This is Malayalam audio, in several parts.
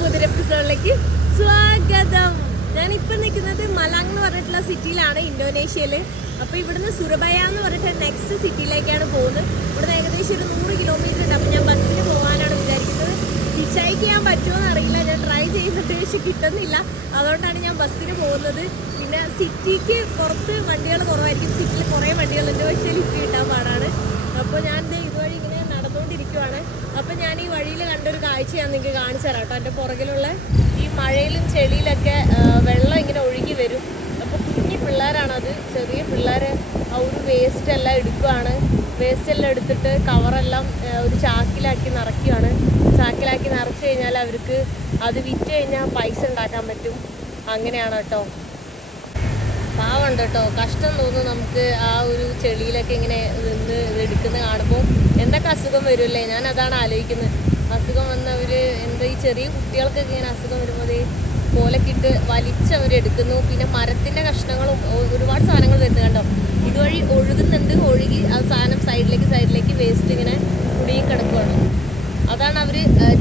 പുതിയ എപ്പിസോഡിലേക്ക് സ്വാഗതം. ഞാനിപ്പോൾ നിൽക്കുന്നത് മലാങ് എന്ന് പറഞ്ഞിട്ടുള്ള സിറ്റിയിലാണ്, ഇന്തോനേഷ്യയിൽ. അപ്പോൾ ഇവിടുന്ന് സുരബയ എന്ന് പറഞ്ഞിട്ട് നെക്സ്റ്റ് സിറ്റിയിലേക്കാണ് പോകുന്നത്. ഇവിടുന്ന് ഏകദേശം ഒരു 100 കിലോമീറ്റർ ഉണ്ട്. അപ്പോൾ ഞാൻ ബസ്സിന് പോകാനാണ് വിചാരിക്കുന്നത്. ഹിച്ചൈക്ക് ചെയ്യാൻ പറ്റുമോ എന്നറിയില്ല, ഞാൻ ട്രൈ ചെയ്തിട്ട് പക്ഷെ കിട്ടുന്നില്ല. അതുകൊണ്ടാണ് ഞാൻ ബസ്സിന് പോകുന്നത്. പിന്നെ സിറ്റിക്ക് പുറത്ത് വണ്ടികൾ കുറവായിരിക്കും, സിറ്റിയിൽ കുറേ വണ്ടികളുണ്ട്, പക്ഷേ ലിഫ്റ്റ് കിട്ടാൻ പാടാണ്. അപ്പോൾ ഞാൻ ഇതുവഴി ഇങ്ങനെ നടന്നുകൊണ്ടിരിക്കുവാണ്. അപ്പം ഞാൻ ഈ വഴിയിൽ കണ്ടൊരു കാഴ്ച ഞാൻ നിങ്ങൾക്ക് കാണിച്ചു തരാം കേട്ടോ. എൻ്റെ പുറകിലുള്ള ഈ മഴയിലും ചെളിയിലൊക്കെ വെള്ളം ഇങ്ങനെ ഒഴുകി വരും. അപ്പോൾ കുഞ്ഞു പിള്ളേരാണത്, ചെറിയ പിള്ളേർ ആ ഒരു വേസ്റ്റ് എല്ലാം എടുക്കുകയാണ്. വേസ്റ്റ് എല്ലാം എടുത്തിട്ട് കവറെല്ലാം ഒരു ചാക്കിലാക്കി നിറയ്ക്കുകയാണ്. ചാക്കിലാക്കി നിറച്ച് കഴിഞ്ഞാൽ അവർക്ക് അത് വിറ്റ് കഴിഞ്ഞാൽ പൈസ ഉണ്ടാക്കാൻ പറ്റും. അങ്ങനെയാണ് കേട്ടോ. പാവമുണ്ട് കേട്ടോ, കഷ്ടം തോന്നും നമുക്ക് ആ ഒരു ചെളിയിലൊക്കെ ഇങ്ങനെ നിന്ന് എടുക്കുന്നത് കാണുമ്പോൾ. എന്തൊക്കെ അസുഖം വരുമല്ലേ, ഞാൻ അതാണ് ആലോചിക്കുന്നത്. അസുഖം വന്നവർ എന്താ ഈ ചെറിയ കുട്ടികൾക്കൊക്കെ ഇങ്ങനെ അസുഖം വരുമ്പോൾ കോലക്കിട്ട് വലിച്ചവരെടുക്കുന്നു. പിന്നെ മരത്തിൻ്റെ കഷ്ണങ്ങളും ഒരുപാട് സാധനങ്ങൾ വരുന്നത് കണ്ടോ. ഇതുവഴി ഒഴുകുന്നുണ്ട്, ഒഴുകി ആ സാധനം സൈഡിലേക്ക് വേസ്റ്റ് ഇങ്ങനെ കുടുങ്ങി കിടക്കുകയാണ്. അതാണ് അവർ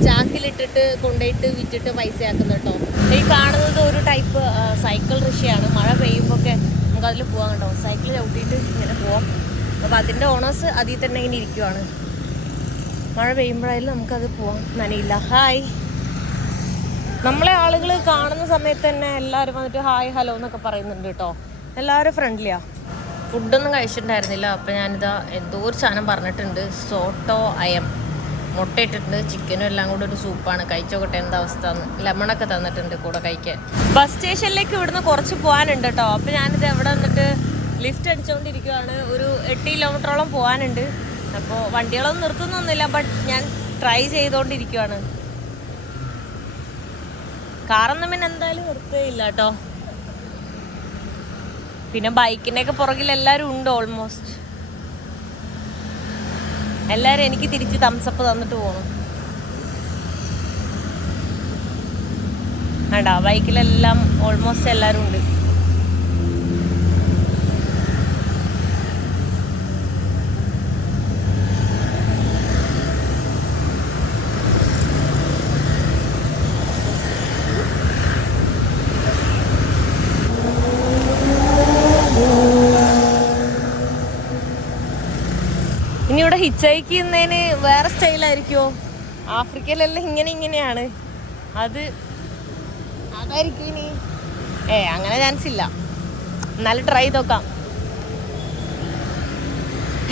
ചാക്കിലിട്ടിട്ട് കൊണ്ടുപോയിട്ട് വിറ്റിട്ട് പൈസയാക്കുന്നത് കേട്ടോ. ഈ കാണുന്നത് ഒരു ടൈപ്പ് സൈക്കിൾ റിക്ഷയാണ്. മഴ പെയ്യുമ്പോൾ ഒക്കെ നമുക്കതിൽ പോകാം കേട്ടോ. സൈക്കിൾ ചവിട്ടിയിട്ട് ഇങ്ങനെ പോവാം. അപ്പോൾ അതിൻ്റെ ഓണേഴ്സ് അതിൽ തന്നെ ഇങ്ങനെ ഇരിക്കുവാണ്. മഴ പെയ്യുമ്പോഴായാലും നമുക്കത് പോവാം, നനയില്ല. ഹായ്. നമ്മളെ ആളുകൾ കാണുന്ന സമയത്ത് തന്നെ എല്ലാവരും വന്നിട്ട് ഹായ് ഹലോ എന്നൊക്കെ പറയുന്നുണ്ട് കേട്ടോ. എല്ലാവരും ഫ്രണ്ട്ലിയാണ്. ഫുഡൊന്നും കഴിച്ചിട്ടുണ്ടായിരുന്നില്ല. അപ്പോൾ ഞാനിതാ എന്തോ ഒരു സാധനം പറഞ്ഞിട്ടുണ്ട്, സോട്ടോ അയം. മുട്ട ഇട്ടിട്ടുണ്ട്, ചിക്കനും എല്ലാം കൂടെ ഒരു സൂപ്പാണ്. കഴിച്ചോക്കട്ടെ എന്താ അവസ്ഥ എന്ന്. ലെമണൊക്കെ തന്നിട്ടുണ്ട് കൂടെ കഴിക്കാൻ. ബസ് സ്റ്റേഷനിലേക്ക് ഇവിടുന്ന് കുറച്ച് പോകാനുണ്ട് കേട്ടോ. അപ്പോൾ ഞാനിത് എവിടെ വന്നിട്ട് ലിഫ്റ്റ് അടിച്ചുകൊണ്ടിരിക്കുകയാണ്. ഒരു 8 കിലോമീറ്ററോളം പോകാനുണ്ട്. അപ്പോൾ വണ്ടികളൊന്നും നിർത്തുന്നൊന്നുമില്ല, ബട്ട് ഞാൻ ട്രൈ ചെയ്തുകൊണ്ടിരിക്കുകയാണ്. കാറൊന്നും പിന്നെ എന്തായാലും നിർത്തുകയില്ല കേട്ടോ. പിന്നെ ബൈക്കിൻ്റെയൊക്കെ പുറകിൽ എല്ലാവരും ഉണ്ട് ഓൾമോസ്റ്റ്. എല്ലാവരും എനിക്ക് തിരിച്ച് തംസപ്പ് തന്നിട്ട് പോകണം. വേണ്ട, ബൈക്കിലെല്ലാം ഓൾമോസ്റ്റ് എല്ലാവരും ഉണ്ട്. ഇനി ഇവിടെ ഹിച്ചൈക്ക് ചെയ്യുന്നതിന് വേറെ സ്റ്റൈലായിരിക്കുമോ? ആഫ്രിക്കയിലെല്ലാം ഇങ്ങനെയാണ്. അതായിരിക്കും ഇനി. അങ്ങനെ ചാൻസ് ഇല്ല. എന്നാലും ട്രൈ ചെയ്ത് നോക്കാം.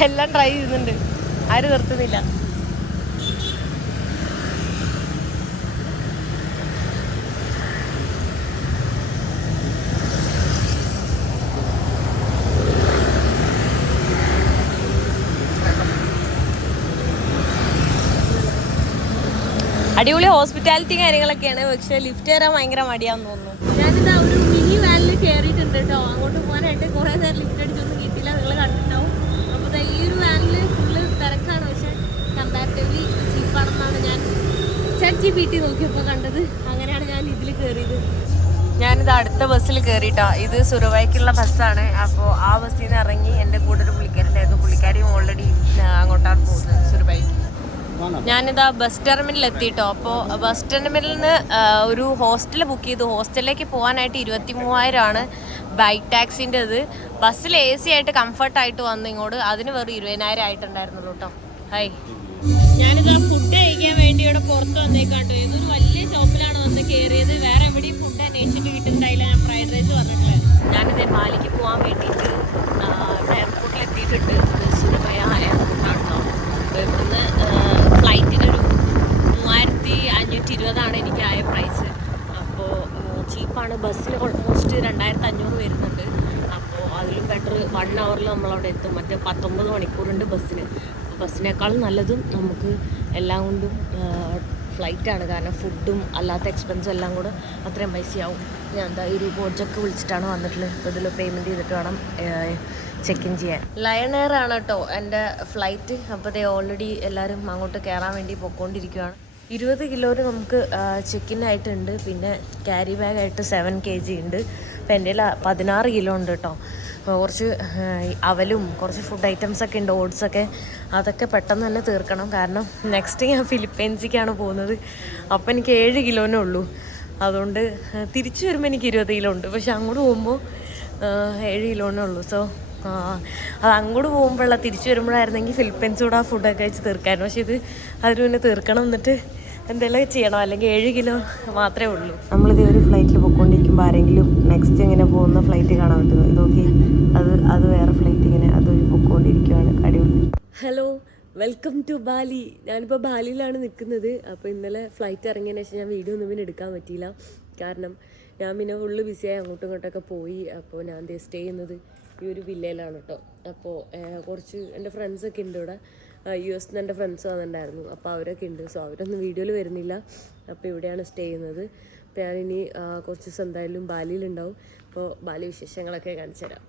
എല്ലാം ട്രൈ ചെയ്യുന്നുണ്ട്, ആരും നിർത്തുന്നില്ല. അടിപൊളി ഹോസ്പിറ്റാലിറ്റി കാര്യങ്ങളൊക്കെയാണ്, പക്ഷേ ലിഫ്റ്റ് കയറാൻ ഭയങ്കര മടിയാന്ന് തോന്നുന്നു. ഞാനിതാ ഒരു മിനി വാനിൽ കയറിയിട്ടുണ്ട് കേട്ടോ. അങ്ങോട്ട് പോകാനായിട്ട് കുറേ നേരം ലിഫ്റ്റ് അടിച്ചൊന്നും കിട്ടിയില്ല, നിങ്ങൾ കണ്ടിട്ടുണ്ടാവും. അപ്പോൾ ഈ ഒരു വാനിൽ ഫുള്ള് തിരക്കാണ്, പക്ഷേ കമ്പാരിറ്റീവ്ലി ചീപ്പാണെന്നാണ് ഞാൻ ChatGPT നോക്കിയപ്പോൾ കണ്ടത്. അങ്ങനെയാണ് ഞാൻ ഇതിൽ കയറിയത്. ഞാനിത് അടുത്ത ബസ്സിൽ കയറിയിട്ടാ. ഇത് സുരവയ്ക്കുള്ള ബസ്സാണ്. അപ്പോൾ ആ ബസ്സിൽ നിന്ന് ഇറങ്ങി എൻ്റെ കൂടെ ഒരു പുള്ളിക്കാരുണ്ടായിരുന്നു. പുള്ളിക്കാരിയും ഓൾറെഡി അങ്ങോട്ടാണ് പോകുന്നത്, സുരവയ്ക്ക്. ഞാനിതാ ബസ് ടെർമിനൽ എത്തിയിട്ടോ. അപ്പോൾ ബസ് ടെർമിനലിൽ നിന്ന് ഒരു ഹോസ്റ്റൽ ബുക്ക് ചെയ്തു. ഹോസ്റ്റലിലേക്ക് പോകാനായിട്ട് 23,000 ബൈക്ക് ടാക്സിൻ്റെ ഇത്. ബസ്സിൽ AC ആയിട്ട് കംഫർട്ടായിട്ട് വന്നു ഇങ്ങോട്ട്. അതിന് വെറും 20,000 ആയിട്ടുണ്ടായിരുന്നുള്ളൂ കേട്ടോ. ഹായ്. ഞാനിതാ ഫുഡ് കഴിക്കാൻ വേണ്ടി ഇവിടെ പുറത്ത് വന്നേക്കാട്ടോ. ഏതൊരു വലിയ ഷോപ്പിലാണ് വന്ന് കയറിയത്. വേറെ എവിടെയും ഫുഡ് അന്വേഷിച്ചിട്ട് കിട്ടുന്നുണ്ടായില്ല. ഞാൻ ഫ്രൈഡ് റൈസ് പറഞ്ഞിട്ടുള്ളത്. ഞാനിത് മാലിക്ക് പോകാൻ വേണ്ടിയിട്ട് ഇവിടെ എയർപോർട്ടിൽ എത്തിയിട്ടുണ്ട്. സുരഭയ എയർപോർട്ടാണ് കേട്ടോ. അപ്പോൾ ഇവിടുന്ന് ഫ്ലൈറ്റിനൊരു 3,520 എനിക്കായ പ്രൈസ്. അപ്പോൾ ചീപ്പാണ്. ബസ്സിൽ ഓൾമോസ്റ്റ് 2,500 വരുന്നുണ്ട്. അപ്പോൾ അതിലും ബെറ്റർ 1 ഹവറിൽ നമ്മളവിടെ എത്തും. മറ്റേ 19 മണിക്കൂറുണ്ട് ബസ്സിന്. അപ്പോൾ ബസ്സിനേക്കാളും നല്ലതും നമുക്ക് എല്ലാം കൊണ്ടും ഫ്ലൈറ്റാണ്. കാരണം ഫുഡും അല്ലാത്ത എക്സ്പെൻസും എല്ലാം കൂടെ അത്രയും പൈസയാവും. ഞാൻ എന്താ ഈ കോച്ചൊക്കെ വിളിച്ചിട്ടാണ് വന്നിട്ടുള്ളത്. ഇപ്പോൾ ഇതിൽ പേയ്മെൻറ്റ് ചെയ്തിട്ട് വേണം ചെക്ക് ഇൻ ചെയ്യാൻ. ലയൺ എയർ ആണ് കേട്ടോ എൻ്റെ ഫ്ലൈറ്റ്. അപ്പോൾ ഓൾറെഡി എല്ലാവരും അങ്ങോട്ട് കയറാൻ വേണ്ടി പോയിക്കൊണ്ടിരിക്കുകയാണ്. 20 കിലോന് നമുക്ക് ചെക്ക് ഇൻ ആയിട്ടുണ്ട്. പിന്നെ ക്യാരി ബാഗായിട്ട് 7 kg ഉണ്ട്. അപ്പോൾ എൻ്റെ 16 കിലോ ഉണ്ട് കേട്ടോ. കുറച്ച് അവലും കുറച്ച് ഫുഡ് ഐറ്റംസൊക്കെ ഉണ്ട്, ഓട്സൊക്കെ. അതൊക്കെ പെട്ടെന്ന് തന്നെ തീർക്കണം. കാരണം നെക്സ്റ്റ് ഞാൻ ഫിലിപ്പൈൻസിലേക്കാണ് പോകുന്നത്. അപ്പോൾ എനിക്ക് 7 കിലോനേ ഉള്ളൂ. അതുകൊണ്ട് തിരിച്ചു വരുമ്പോൾ എനിക്ക് 20 കിലോ ഉണ്ട്. പക്ഷെ അങ്ങോട്ട് പോകുമ്പോൾ 7 കിലോനേ ഉള്ളൂ. സോ അത് അങ്ങോട്ട് പോകുമ്പോഴുള്ള തിരിച്ചു വരുമ്പോഴായിരുന്നെങ്കിൽ ഫിലിപ്പൈൻസ് ആ ഫുഡൊക്കെ കഴിച്ച് തീർക്കായിരുന്നു. പക്ഷെ ഇത് അതിന് പിന്നെ തീർക്കണം, എന്നിട്ട് എന്തെല്ലാം ചെയ്യണം. അല്ലെങ്കിൽ 7 കിലോ മാത്രമേ ഉള്ളൂ. നമ്മളിത് ഒരു ഫ്ലൈറ്റിൽ പോയിക്കൊണ്ടിരിക്കുമ്പോൾ ആരെങ്കിലും നെക്സ്റ്റ് ഇങ്ങനെ പോകുന്ന ഫ്ലൈറ്റ് കാണാൻ പറ്റുന്നു. ഇതൊക്കെ അത് വേറെ ഫ്ലൈറ്റ് ഇങ്ങനെ അതൊരു പോയിക്കൊണ്ടിരിക്കുകയാണ്. അടിപൊളി. Hello, welcome to Bali. ഞാനിപ്പോൾ ബാലിയിലാണ് നിൽക്കുന്നത്. അപ്പോൾ ഇന്നലെ ഫ്ലൈറ്റ് ഇറങ്ങിയതിന് ശേഷം ഞാൻ വീഡിയോ ഒന്നും പിന്നെ എടുക്കാൻ പറ്റിയില്ല. കാരണം ഞാൻ പിന്നെ ഫുള്ള് ബിസിയായി അങ്ങോട്ടും ഇങ്ങോട്ടൊക്കെ പോയി. അപ്പോൾ ഞാൻ സ്റ്റേ ചെയ്യുന്നത് ഈ ഒരു വില്ലയിലാണ് കേട്ടോ. അപ്പോൾ കുറച്ച് എൻ്റെ ഫ്രണ്ട്സൊക്കെ ഉണ്ട് ഇവിടെ. US നിന്ന് എൻ്റെ ഫ്രണ്ട്സ് വന്നിട്ടുണ്ടായിരുന്നു. അപ്പോൾ അവരൊക്കെ ഉണ്ട്. സോ അവരൊന്നും വീഡിയോയിൽ വരുന്നില്ല. അപ്പോൾ ഇവിടെയാണ് സ്റ്റേ ചെയ്യുന്നത്. അപ്പോൾ ഞാനിനി കുറച്ച് ദിവസം എന്തായാലും ബാലിയിലുണ്ടാവും. അപ്പോൾ ബാലി വിശേഷങ്ങളൊക്കെ കാണിച്ചു തരാം.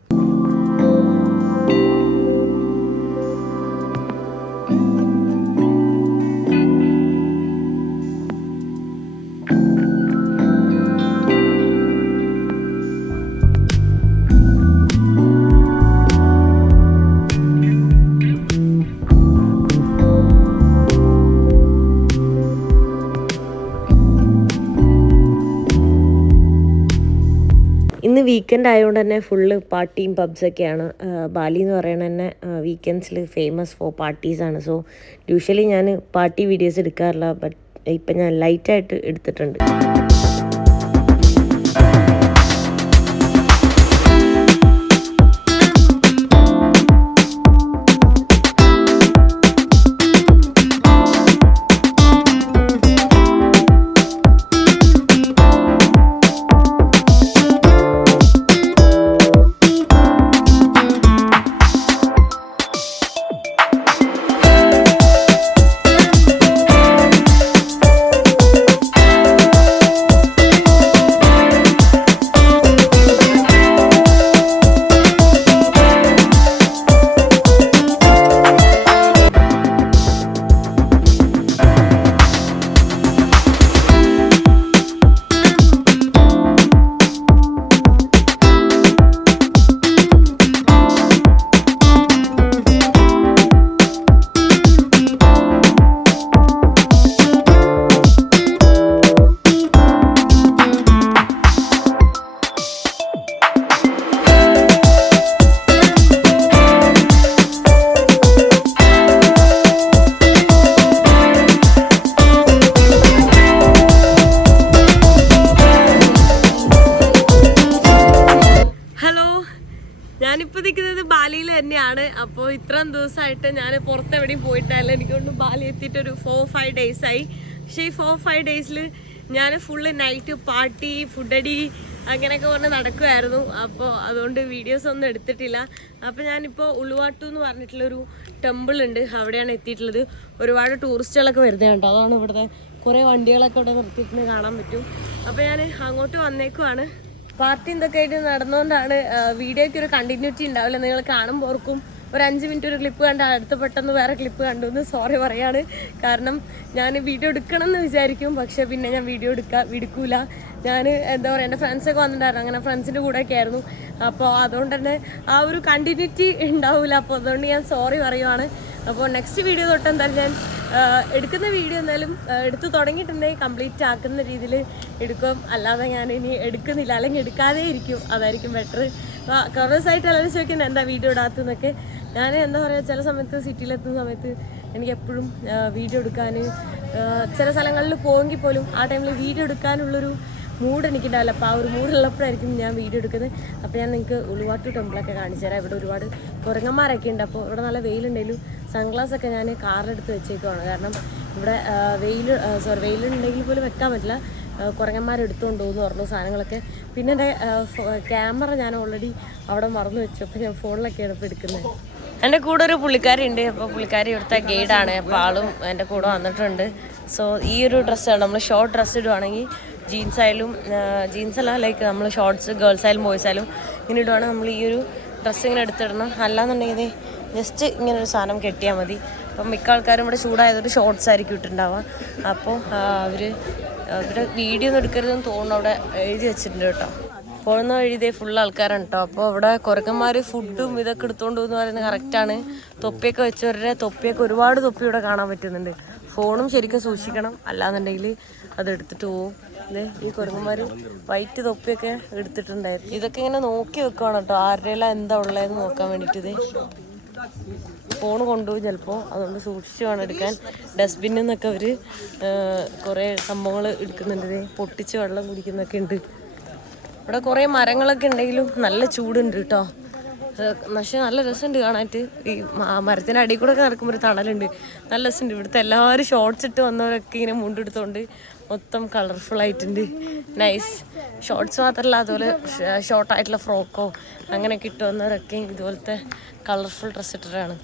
ഇന്ന് വീക്കെൻഡ് ആയതുകൊണ്ട് തന്നെ ഫുള്ള് പാർട്ടിയും പബ്സൊക്കെയാണ്. ബാലി എന്ന് പറയുന്നത് തന്നെ വീക്കെൻഡ്സിൽ ഫേമസ് ഫോർ പാർട്ടീസാണ്. സോ യൂഷ്വലി ഞാൻ പാർട്ടി വീഡിയോസ് എടുക്കാറില്ല. ബട്ട് ഇപ്പം ഞാൻ ലൈറ്റായിട്ട് എടുത്തിട്ടുണ്ട്. ഞാനിപ്പോൾ നിൽക്കുന്നത് ബാലിയിൽ തന്നെയാണ്. അപ്പോൾ ഇത്രയും ദിവസമായിട്ട് ഞാൻ പുറത്തെവിടെയും പോയിട്ടില്ല. എനിക്കൊണ്ട് ബാലി എത്തിയിട്ടൊരു 4-5 ഡേയ്സായി. പക്ഷേ ഈ 4-5 ഡേയ്സിൽ ഞാൻ ഫുള്ള് നൈറ്റ് പാർട്ടി, ഫുഡടി അങ്ങനെയൊക്കെ പറഞ്ഞ് നടക്കുമായിരുന്നു. അപ്പോൾ അതുകൊണ്ട് വീഡിയോസ് ഒന്നും എടുത്തിട്ടില്ല. അപ്പോൾ ഞാനിപ്പോൾ ഉളുവാട്ടു എന്ന് പറഞ്ഞിട്ടുള്ളൊരു ടെമ്പിൾ ഉണ്ട്, അവിടെയാണ് എത്തിയിട്ടുള്ളത്. ഒരുപാട് ടൂറിസ്റ്റുകളൊക്കെ വരുന്നത് കേട്ടോ. അതാണ് ഇവിടുത്തെ കുറേ വണ്ടികളൊക്കെ ഇവിടെ നിർത്തിയിട്ട് കാണാൻ പറ്റും. അപ്പോൾ ഞാൻ അങ്ങോട്ട് വന്നേക്കുവാണ്. പാർട്ടി എന്തൊക്കെ ആയിട്ട് നടന്നുകൊണ്ടാണ് വീഡിയോയ്ക്ക് ഒരു കണ്ടിന്യൂറ്റി ഉണ്ടാവില്ല. നിങ്ങൾ കാണുമ്പോൾ ഓർക്കും ഒരു 5 മിനിറ്റ് ഒരു ക്ലിപ്പ് കണ്ട അടുത്ത പെട്ടെന്ന് വേറെ ക്ലിപ്പ് കണ്ടു എന്ന് സോറി പറയാണ്. കാരണം ഞാൻ വീഡിയോ എടുക്കണം എന്ന് വിചാരിക്കും, പക്ഷേ പിന്നെ ഞാൻ വീഡിയോ എടുക്കൂല. ഞാൻ എന്താ പറയുക, എൻ്റെ ഫ്രണ്ട്സൊക്കെ വന്നിട്ടുണ്ടായിരുന്നു. അങ്ങനെ ഫ്രണ്ട്സിൻ്റെ കൂടെയൊക്കെ ആയിരുന്നു. അപ്പോൾ അതുകൊണ്ട് തന്നെ ആ ഒരു കണ്ടിന്യൂറ്റി ഉണ്ടാവില്ല. അപ്പോൾ അതുകൊണ്ട് ഞാൻ സോറി പറയുവാണ്. അപ്പോൾ നെക്സ്റ്റ് വീഡിയോ തൊട്ട് എന്തായാലും ഞാൻ എടുക്കുന്ന വീഡിയോ എന്തായാലും എടുത്ത് തുടങ്ങിയിട്ടുണ്ടെങ്കിൽ കംപ്ലീറ്റ് ആക്കുന്ന രീതിയിൽ എടുക്കും. അല്ലാതെ ഞാൻ ഇനി എടുക്കുന്നില്ല, അല്ലെങ്കിൽ എടുക്കാതെ ഇരിക്കും. അതായിരിക്കും ബെറ്റർ. കവേഴ്സായിട്ട് എല്ലാവരും ചോദിക്കുന്നത് എന്താ വീഡിയോ ഇടാത്തതെന്നൊക്കെ. ഞാൻ എന്താ പറയുക, ചില സമയത്ത് സിറ്റിയിലെത്തുന്ന സമയത്ത് എനിക്ക് എപ്പോഴും വീഡിയോ എടുക്കാൻ, ചില സ്ഥലങ്ങളിൽ പോയെങ്കിൽ പോലും ആ ടൈമിൽ വീഡിയോ എടുക്കാനുള്ളൊരു മൂഡ് എനിക്കുണ്ടാവില്ല. അപ്പോൾ ആ ഒരു മൂഡുള്ളപ്പോഴായിരിക്കും ഞാൻ വീഡിയോ എടുക്കുന്നത്. അപ്പോൾ ഞാൻ നിങ്ങൾക്ക് ഉളുവാട്ടു ടെമ്പിളൊക്കെ കാണിച്ചു തരാം. ഇവിടെ ഒരുപാട് കുരങ്ങന്മാരൊക്കെ ഉണ്ട്. അപ്പോൾ ഇവിടെ നല്ല വെയിലുണ്ടെങ്കിലും സൺഗ്ലാസ്സൊക്കെ ഞാൻ കാറിലെടുത്ത് വെച്ചേക്കുവാണ്. കാരണം ഇവിടെ വെയിലുണ്ടെങ്കിൽ പോലും വെക്കാൻ പറ്റില്ല, കുരങ്ങന്മാരെടുത്തുകൊണ്ട് പോകുമെന്ന് പറഞ്ഞു സാധനങ്ങളൊക്കെ. പിന്നെ എൻ്റെ ക്യാമറ ഞാൻ ഓൾറെഡി അവിടെ മറന്നു വെച്ചു. അപ്പോൾ ഞാൻ ഫോണിലൊക്കെയാണ് ഇപ്പോൾ എടുക്കുന്നത്. എൻ്റെ കൂടെ ഒരു പുള്ളിക്കാരി ഉണ്ട്. അപ്പോൾ പുള്ളിക്കാരി ഇവിടുത്തെ ഗൈഡാണ്. അപ്പോൾ ആളും എൻ്റെ കൂടെ വന്നിട്ടുണ്ട്. സോ ഈ ഒരു ഡ്രസ്സാണ് നമ്മൾ ഷോർട്ട് ഡ്രസ്സ് ഇടുവാണെങ്കിൽ ജീൻസായാലും ജീൻസല്ല, ലൈക്ക് നമ്മൾ ഷോർട്ട്സ് ഗേൾസ് ആയാലും ബോയ്സ് ആയാലും ഇങ്ങനെ ഇടുവാണെങ്കിൽ നമ്മൾ ഈ ഒരു ഡ്രസ്സ് ഇങ്ങനെ എടുത്തിടണം. അല്ലാന്നുണ്ടെങ്കിൽ ജസ്റ്റ് ഇങ്ങനൊരു സാധനം കെട്ടിയാൽ മതി. അപ്പം മിക്ക ആൾക്കാരും ഇവിടെ ചൂടായതൊരു ഷോർട്ട്സ് ആയിരിക്കും ഇട്ടുണ്ടാവുക. അപ്പോൾ ഇവിടെ വീഡിയോ ഒന്നും എടുക്കരുതെന്ന് തോന്നുന്നു, അവിടെ എഴുതി വെച്ചിട്ടുണ്ട് കേട്ടോ. പോകുന്ന വഴി ഇതേ ഫുൾ ആൾക്കാരാണ് കേട്ടോ. അപ്പോൾ ഇവിടെ കുരങ്ങന്മാർ ഫുഡും ഇതൊക്കെ എടുത്തുകൊണ്ട് പോകുന്ന പറയുന്നത് കറക്റ്റാണ്. തൊപ്പിയൊക്കെ വെച്ചവരുടെ തൊപ്പിയൊക്കെ ഒരുപാട് തൊപ്പി ഇവിടെ കാണാൻ പറ്റുന്നുണ്ട്. ഫോണും ശരിക്കും സൂക്ഷിക്കണം, അല്ലാന്നുണ്ടെങ്കിൽ അത് എടുത്തിട്ട് പോവും. ഈ കുരങ്ങന്മാർ വൈറ്റ് തൊപ്പിയൊക്കെ എടുത്തിട്ടുണ്ടായിരുന്നു. ഇതൊക്കെ ഇങ്ങനെ നോക്കി വെക്കുവാണ് കേട്ടോ, ആരുടെയെല്ലാം എന്താ ഉള്ളതെന്ന് നോക്കാൻ വേണ്ടിയിട്ട്. ഇത് ഫോൺ കൊണ്ടുപോകും ചിലപ്പോൾ, അതുകൊണ്ട് സൂക്ഷിച്ച് വേണം എടുക്കാൻ. ഡസ്റ്റ്ബിന്നിൽ നിന്നൊക്കെ അവർ കുറേ സംഭവങ്ങൾ എടുക്കുന്നുണ്ട്. പൊട്ടിച്ച് വെള്ളം കുടിക്കുന്നൊക്കെ ഉണ്ട്. ഇവിടെ കുറേ മരങ്ങളൊക്കെ ഉണ്ടെങ്കിലും നല്ല ചൂടുണ്ട് കേട്ടോ. പക്ഷേ നല്ല രസമുണ്ട് കാണാനായിട്ട്. ഈ മരത്തിൻ്റെ അടിയിൽ കൂടെ ഒക്കെ നടക്കുമ്പോൾ ഒരു തണലുണ്ട്, നല്ല രസമുണ്ട്. ഇവിടുത്തെ എല്ലാവരും ഷോർട്ട്സ് ഇട്ട് വന്നവരൊക്കെ ഇങ്ങനെ മുണ്ടെടുത്തോണ്ട് മൊത്തം കളർഫുൾ ആയിട്ടുണ്ട്. നൈസ്. ഷോർട്ട്സ് മാത്രമല്ല, അതുപോലെ ഷോർട്ടായിട്ടുള്ള ഫ്രോക്കോ അങ്ങനെയൊക്കെ ഇട്ട് വന്നവരൊക്കെ ഇതുപോലത്തെ കളർഫുൾ ഡ്രസ്സ് ഇട്ടിട്ടാണ്.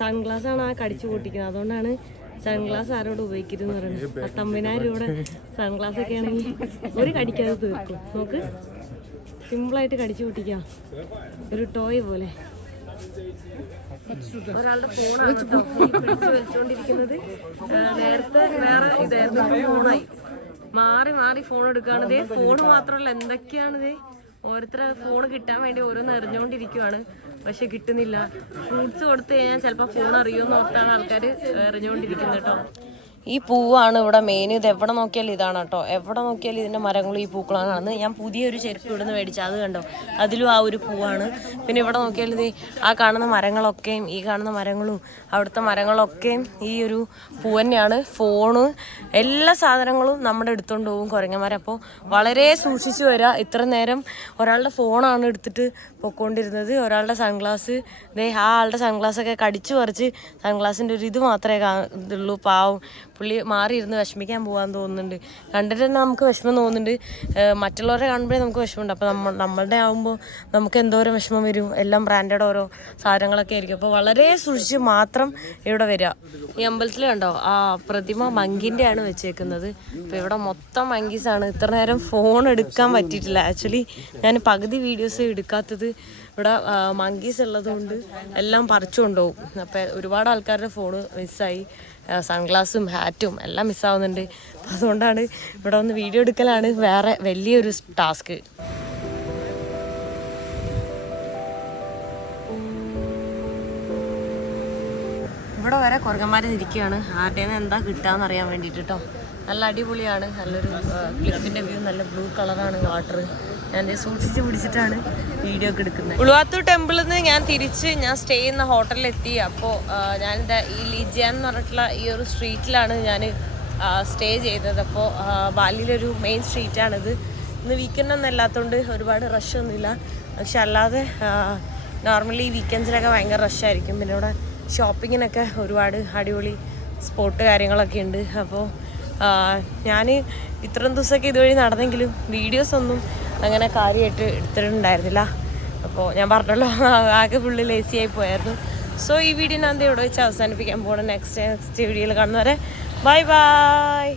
സൺഗ്ലാസ് ആണ് ആ കടിച്ചു പൊട്ടിക്കുന്നത്, അതുകൊണ്ടാണ് സൺഗ്ലാസ് ആരോട് ഉപയോഗിക്കരുതെന്ന് പറയുന്നത്. 19,000 രൂപയുടെ സൺഗ്ലാസ് ഒക്കെ ആണെങ്കിൽ ഒരു കടിക്കാതെ തീർക്കും. നോക്ക്, സിമ്പിളായിട്ട് കടിച്ചു പൊട്ടിക്കാം, ഒരു ടോയ് പോലെ. ഒരാളുടെ ഫോണാണ് പിടിച്ചു വെച്ചോണ്ടിരിക്കുന്നത്. നേരത്തെ വേറെ ഇതായിരുന്നു, ഫോണായി മാറി മാറി ഫോൺ എടുക്കുകയാണിതേ. ഫോണ് മാത്രമല്ല, എന്തൊക്കെയാണിതേ, ഓരോരുത്തരെ ഫോൺ കിട്ടാൻ വേണ്ടി ഓരോന്ന് എറിഞ്ഞുകൊണ്ടിരിക്കുവാണ്. പക്ഷെ കിട്ടുന്നില്ല. ഫ്രൂട്ട്സ് കൊടുത്തു കഴിഞ്ഞാൽ ചിലപ്പോൾ ഫോൺ അറിയുമെന്ന് ഓർത്താണ് ആൾക്കാർ എറിഞ്ഞുകൊണ്ടിരിക്കുന്നത് കേട്ടോ. ഈ പൂവാണ് ഇവിടെ മെയിൻ. ഇത് എവിടെ നോക്കിയാലും ഇതാണ് കേട്ടോ. എവിടെ നോക്കിയാലും ഇതിൻ്റെ മരങ്ങളും ഈ പൂക്കളാണ് കാണുന്നത്. ഞാൻ പുതിയൊരു ചെരുപ്പ് ഇവിടുന്ന് മേടിച്ചത്, അത് കണ്ടോ, അതിലും ആ ഒരു പൂവാണ്. പിന്നെ ഇവിടെ നോക്കിയാൽ ഇത് ആ കാണുന്ന മരങ്ങളൊക്കെയും ഈ കാണുന്ന മരങ്ങളും അവിടുത്തെ മരങ്ങളൊക്കെയും ഈ ഒരു പൂ തന്നെയാണ്. ഫോണ് എല്ലാ സാധനങ്ങളും നമ്മുടെ എടുത്തുകൊണ്ട് പോകും കുരങ്ങന്മാർ. അപ്പോൾ വളരെ സൂക്ഷിച്ചു വരിക. ഇത്ര നേരം ഒരാളുടെ ഫോണാണ് എടുത്തിട്ട് പൊയ്ക്കൊണ്ടിരുന്നത്. ഒരാളുടെ സൺഗ്ലാസ്, ആ ആളുടെ സൺഗ്ലാസ്സൊക്കെ കടിച്ചു പറിച്ച് സൺഗ്ലാസിൻ്റെ ഒരു ഇത് മാത്രമേ ഇതുള്ളൂ. പാവം പുള്ളി മാറിയിരുന്ന് വിഷമിക്കാൻ പോകാമെന്ന് തോന്നുന്നുണ്ട്. കണ്ടിട്ട് തന്നെ നമുക്ക് വിഷമം തോന്നുന്നുണ്ട്. മറ്റുള്ളവരെ കാണുമ്പോഴേ നമുക്ക് വിഷമമുണ്ട്. അപ്പോൾ നമ്മളുടെ ആകുമ്പോൾ നമുക്ക് എന്തോരം വിഷമം വരും. എല്ലാം ബ്രാൻഡഡ് ഓരോ സാധനങ്ങളൊക്കെ ആയിരിക്കും. അപ്പോൾ വളരെ സൂക്ഷിച്ച് മാത്രം ഇവിടെ വരിക. ഈ അമ്പലത്തിൽ കണ്ടോ, ആ പ്രതിമ മങ്കിൻ്റെ ആണ് വെച്ചേക്കുന്നത്. അപ്പോൾ ഇവിടെ മൊത്തം മങ്കീസാണ്. ഇത്ര നേരം ഫോൺ എടുക്കാൻ പറ്റിയിട്ടില്ല. ആക്ച്വലി ഞാൻ പകുതി വീഡിയോസ് എടുക്കാത്തത് ഇവിടെ മങ്കീസ് ഉള്ളതുകൊണ്ട് എല്ലാം പറിച്ചു കൊണ്ടുപോകും. അപ്പോൾ ഒരുപാട് ആൾക്കാരുടെ ഫോണ് മിസ്സായി. സൺഗ്ലാസും ഹാറ്റും എല്ലാം മിസ്സാവുന്നുണ്ട്. അതുകൊണ്ടാണ് ഇവിടെ വന്ന് വീഡിയോ എടുക്കലാണ് വേറെ വലിയൊരു ടാസ്ക്. ഇവിടെ വരെ കുരങ്ങന്മാർ ഇരിക്കുകയാണ്. ആരുടേന്ന് എന്താ കിട്ടാന്ന് അറിയാൻ വേണ്ടിയിട്ട് കേട്ടോ. നല്ല അടിപൊളിയാണ്. നല്ലൊരു ക്ലിഫിൻ്റെ വ്യൂ, നല്ല ബ്ലൂ കളറാണ് വാട്ടർ. ഞാൻ സൂക്ഷിച്ച് പിടിച്ചിട്ടാണ് വീഡിയോ ഒക്കെ എടുക്കുന്നത്. ഉളുവാത്തൂർ ടെമ്പിളിൽ നിന്ന് ഞാൻ സ്റ്റേ ചെയ്യുന്ന ഹോട്ടലിലെത്തി. അപ്പോൾ ഞാനിതാ ഈ ലിജിയാൻ എന്ന് പറഞ്ഞിട്ടുള്ള ഈ ഒരു സ്ട്രീറ്റിലാണ് ഞാൻ സ്റ്റേ ചെയ്തത്. അപ്പോൾ ബാലിയിലൊരു മെയിൻ സ്ട്രീറ്റാണിത്. ഇന്ന് വീക്കെൻഡ് ഒന്നും അല്ലാത്തതുകൊണ്ട് ഒരുപാട് റഷൊന്നുമില്ല. പക്ഷെ അല്ലാതെ നോർമലി വീക്കെൻഡ്സിലൊക്കെ ഭയങ്കര റഷായിരിക്കും. പിന്നെ ഇവിടെ ഷോപ്പിങ്ങിനൊക്കെ ഒരുപാട് അടിപൊളി സ്പോട്ട് കാര്യങ്ങളൊക്കെ ഉണ്ട്. അപ്പോൾ ഞാൻ ഇത്രയും ദിവസമൊക്കെ ഇതുവഴി നടന്നെങ്കിലും വീഡിയോസൊന്നും അങ്ങനെ കാര്യമായിട്ട് എടുത്തിട്ടുണ്ടായിരുന്നില്ല. അപ്പോൾ ഞാൻ പറഞ്ഞല്ലോ, ആകെ ഫുള്ള് ലേസി ആയി പോയായിരുന്നു. സോ ഈ വീഡിയോ ഞാൻ ഇവിടെ വെച്ച് അവസാനിപ്പിക്കാൻ പോകണം. നെക്സ്റ്റ് വീഡിയോയിൽ കാണുന്നവരെ ബൈ ബൈ.